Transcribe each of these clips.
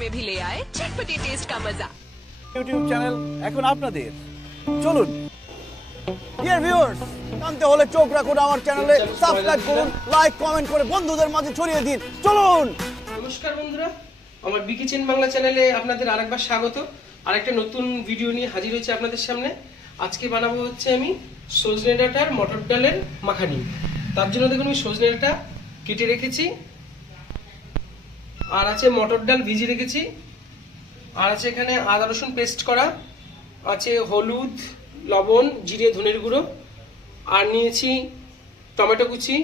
में भी ले आए चटपटे टेस्ट का मजा। ইউটিউব চ্যানেল এখন আপনাদের, চলুন ডিয়ার ভিউয়ার্স, জানতে হলে চোখ রাখুন আমার চ্যানেলে, সাবস্ক্রাইব করুন, লাইক কমেন্ট করে বন্ধুদের মাঝে ছড়িয়ে দিন। চলুন। নমস্কার বন্ধুরা, আমার বিকিচেন বাংলা চ্যানেলে আপনাদের আরেকবার স্বাগত। আরেকটা নতুন ভিডিও নিয়ে হাজির হয়েছে আপনাদের সামনে। আজকে বানাবো হচ্ছে আমি সজনে ডাঁটার মটর ডালের মাখানি। তার জন্য দেখুন আমি সজনে ডাঁটা কেটে রেখেছি, আর আছে মটর ডাল ভিজিয়ে রেখেছি, আর আছে এখানে আদা রসুন পেস্ট করা, আছে হলুদ, লবণ, জিরে, ধনের গুঁড়ো, আর নিয়েছি টমেটো কুচি,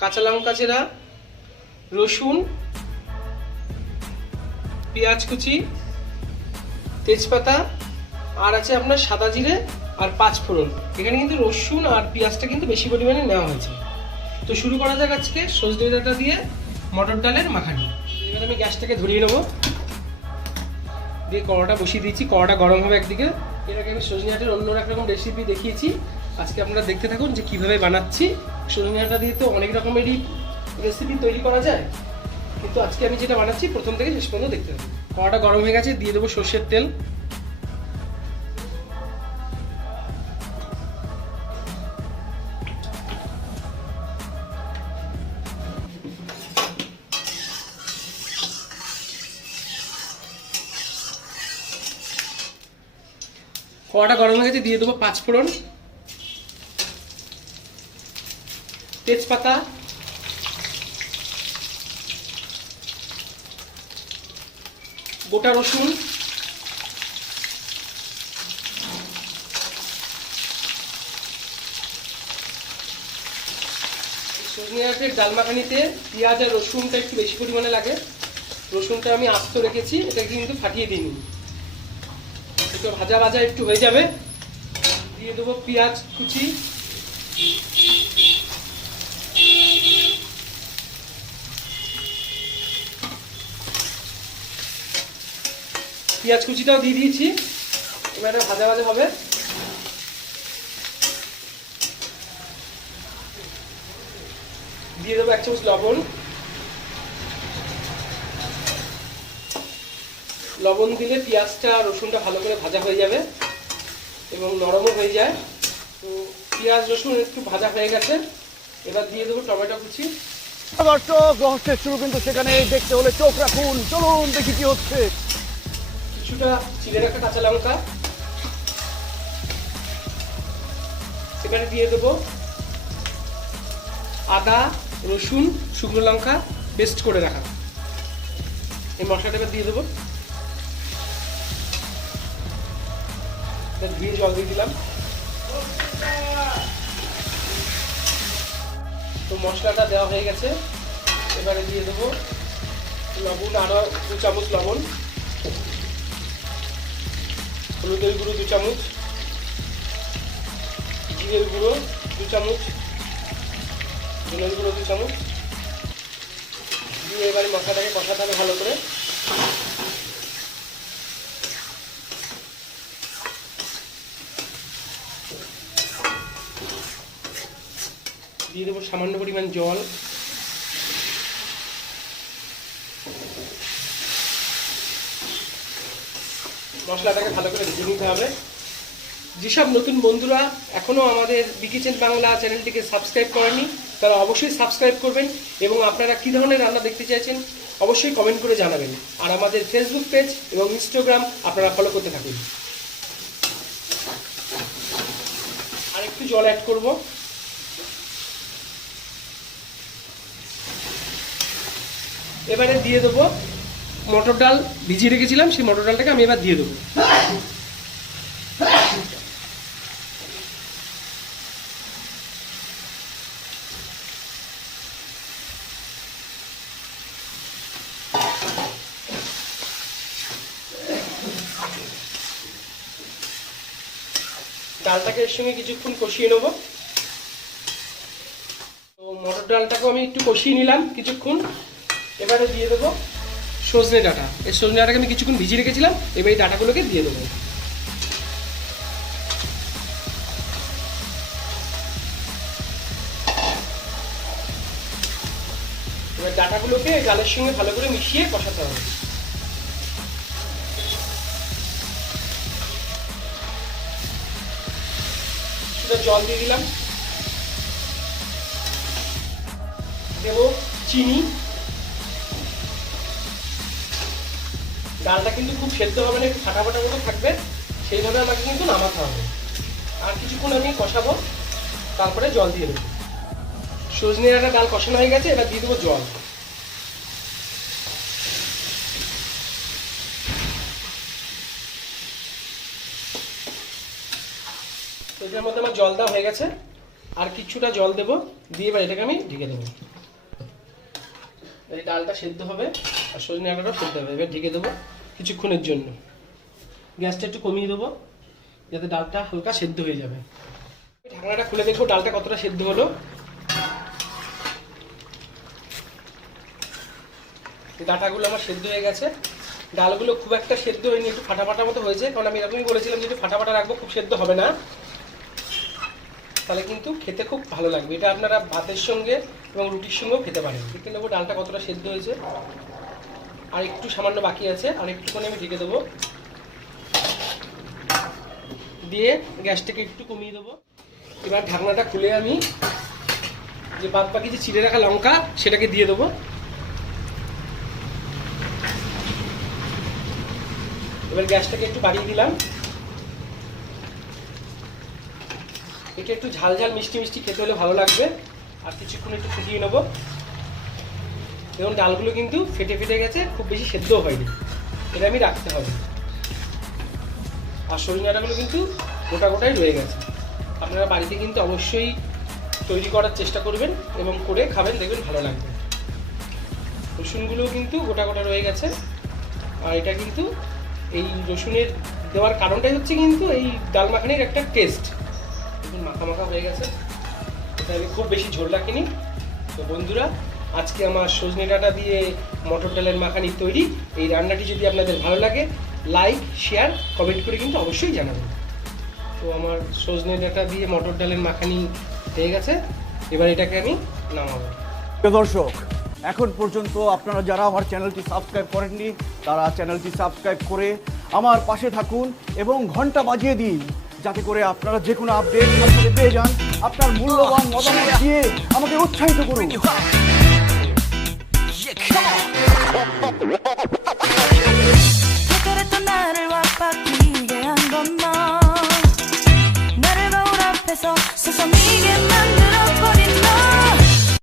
কাঁচা লঙ্কা চেরা, রসুন, পেঁয়াজ কুচি, তেজপাতা, আর আছে আপনার সাদা জিরে আর 5 ফোড়ন। এখানে কিন্তু রসুন আর পেঁয়াজটা কিন্তু বেশি পরিমাণে নেওয়া হয়েছে। তো শুরু করা যাক আজকে সজনে ডাঁটা দিয়ে মটর ডালের মাখানি। এবার আমি গ্যাসটাকে ধরিয়ে নেবো, দিয়ে কড়াটা বসিয়ে দিয়েছি। কড়াটা গরম হবে একদিকে। এর আগে আমি সজনে ডাঁটার অন্য রকম রেসিপি দেখিয়েছি, আজকে আপনারা দেখতে থাকুন যে কীভাবে বানাচ্ছি। সজনে ডাঁটা দিয়ে তো অনেক রকমেরই রেসিপি তৈরি করা যায়, কিন্তু আজকে আমি যেটা বানাচ্ছি প্রথম থেকে শেষ পর্যন্ত দেখতে থাকুন। কড়াটা গরম হয়ে গেছে, দিয়ে দেবো সর্ষের তেল। কড়াটা গরম হয়ে গেছে, দিয়ে দেবো 5 ফোড়ন, তেজপাতা, গোটা রসুন, সজনে ডাঁটার ডাল মাখানিতে পেঁয়াজ আর রসুনটা একটু বেশি পরিমাণে লাগে। রসুনটা আমি আস্ত রেখেছি, এটা কিন্তু ফাটিয়ে দিইনি। একটু ভাজা ভাজা একটু হয়ে যাবে, দিয়ে দেবো পেঁয়াজ কুচি, পেঁয়াজ কুচিটাও দিয়ে দিয়েছি। এবারে ভাজা ভাজা হবে। দিয়ে দেবো 1 চামচ লবণ। লবণ দিলে পেঁয়াজটা রসুনটা ভালো করে ভাজা হয়ে যাবে এবং নরমও হয়ে যায়। তো পেঁয়াজ রসুন একটু ভাজা হয়ে গেছে, এবার দিয়ে দেবো টমেটো কুচি। দর্শক, রহস্যের শুরু কিন্তু সেখানে, দেখতে হলে চোখ রাখুন। চলুন দেখি কি হচ্ছে। কিছুটা চিড়ে রাখা কাঁচা লঙ্কা, এবারে দিয়ে দেবো আদা রসুন শুকনো লঙ্কা পেস্ট করে রাখা। এই মশলাটা এবার দিয়ে দেবো, দিয়ে জল দিয়ে দিলাম। তো মশলাটা দেওয়া হয়ে গেছে, এবারে দিয়ে দেবো লবণ, আরও 2 চামচ লবণ, হলুদের গুঁড়ো 2 চামচ, জিরের গুঁড়ো 2 চামচ, ধনের গুঁড়ো 2 চামচ দিয়ে এবারে মশলাটাকে কষাতে হবে ভালো করে। দিয়ে দেবো সামান্য পরিমাণ জল। মশলাটাকে ভালো করে ভেজে নিতে হবে। যেসব নতুন বন্ধুরা এখনও আমাদের বিকিচেন বাংলা চ্যানেলটিকে সাবস্ক্রাইব করেনি, তারা অবশ্যই সাবস্ক্রাইব করবেন এবং আপনারা কী ধরনের রান্না দেখতে চাইছেন অবশ্যই কমেন্ট করে জানাবেন। আর আমাদের ফেসবুক পেজ এবং ইনস্টাগ্রাম আপনারা ফলো করতে থাকুন। আর একটু জল অ্যাড করব। এবারে দিয়ে দেবো মটর ডাল ভিজিয়ে রেখেছিলাম, সেই মটর ডালটাকে আমি এবার দিয়ে দেবো। ডালটাকে এর সঙ্গে কিছুক্ষণ কষিয়ে নেব। তো মটর ডালটাকেও আমি একটু কষিয়ে নিলাম কিছুক্ষণ। এবারে দিয়ে দেবো সজনে ডাঁটা। এই সজনে ডাঁটাকে আমি কিছুক্ষণ ভিজিয়ে রেখেছিলাম, এবার এই ডাঁটাগুলোকে দিয়ে দেবো। ডাটাগুলোকে ডালের সঙ্গে ভালো করে মিশিয়ে কষাতে হবে। কিছুটা জল দিয়ে দিলাম, দেব চিনি। ডালটা কিন্তু খুব সেদ্ধ হবে না, একটু ফাটা ফাটা মতো থাকবে, সেইভাবে আমাকে কিন্তু নামাতে হবে। আর কিছুক্ষণ আমি কষাবো, তারপরে জল দিয়ে দেবো। সজনে ডাঁটা ডাল কষানো হয়ে গেছে, এবার দিয়ে দেবো জল। এটার মধ্যে আমার জল দেওয়া হয়ে গেছে, আর কিছুটা জল দেবো, দিয়ে এবার এটাকে আমি ঢেকে দেবো। এই ডালটা সেদ্ধ হবে আর সজনে ডাঁটাটাও সেদ্ধ হবে। এবার ঢেকে দেবো কিছুক্ষণের জন্য। গ্যাসটা একটু কমিয়ে দেবো যাতে ডালটা হালকা সেদ্ধ হয়ে যাবে। ঢাকনাটা খুলে দেখবো ডালটা কতটা সেদ্ধ হলো। ডাঁটাগুলো আমার সেদ্ধ হয়ে গেছে, ডালগুলো খুব একটা সেদ্ধ হয়নি, একটু ফাটা ফাটা মতো হয়েছে, কারণ আমি এরকমই বলেছিলাম যে একটু ফাটা ফাটা রাখবো, খুব সেদ্ধ হবে না, তাহলে কিন্তু খেতে খুব ভালো লাগবে। এটা আপনারা ভাতের সঙ্গে এবং রুটির সঙ্গেও খেতে পারেন। দেখতে নেবো ডালটা কতটা সেদ্ধ হয়েছে, আর একটু সামান্য বাকি আছে, আর একটুখানি আমি ঢেকে দেবো, দিয়ে গ্যাসটাকে একটু কমিয়ে দেবো। এবার ঢাকনাটা খুলে আমি যে বাদ বাকি যে চিড়ে রাখা লঙ্কা সেটাকে দিয়ে দেবো। এবার গ্যাসটাকে একটু বাড়িয়ে দিলাম। এটা একটু ঝাল ঝাল মিষ্টি মিষ্টি খেতে হলে ভালো লাগবে। আর কিছুক্ষণ একটু ফুটিয়ে নেবো। দেখুন ডালগুলো কিন্তু ফেটে ফেটে গেছে, খুব বেশি সেদ্ধও হয়নি, এটা আমি রাখতে হবে। আর সজনে ডাঁটাগুলো কিন্তু গোটা গোটাই রয়ে গেছে। আপনারা বাড়িতে কিন্তু অবশ্যই তৈরি করার চেষ্টা করবেন এবং করে খাবেন, দেখবেন ভালো লাগবে। রসুনগুলোও কিন্তু গোটা গোটা রয়ে গেছে। আর এটা কিন্তু এই রসুনের দেওয়ার কারণটাই হচ্ছে কিন্তু এই ডাল মাখানির একটা টেস্ট। মাখা মাখা হয়ে গেছে, এটা আমি খুব বেশি ঝোল রাখিনি। তো বন্ধুরা, আজকে আমার সজনে ডাঁটা দিয়ে মটর ডালের মাখানি তৈরি। এই রান্নাটি যদি আপনাদের ভালো লাগে, লাইক শেয়ার কমেন্ট করে কিন্তু অবশ্যই জানাবেন। তো আমার সজনে ডাঁটা দিয়ে মটর ডালের মাখানি হয়ে গেছে, এবার এটাকে আমি নামাবো। দর্শক, এখন পর্যন্ত আপনারা যারা আমার চ্যানেলটি সাবস্ক্রাইব করেননি, তারা চ্যানেলটি সাবস্ক্রাইব করে আমার পাশে থাকুন এবং ঘন্টা বাজিয়ে দিন, যাতে করে আপনারা যে কোনো আপডেট পেয়ে যান। আপনার মূল্যবান মতামত দিয়ে আমাকে উৎসাহিত করুন। 나를 거울 앞에서 서성이게 만들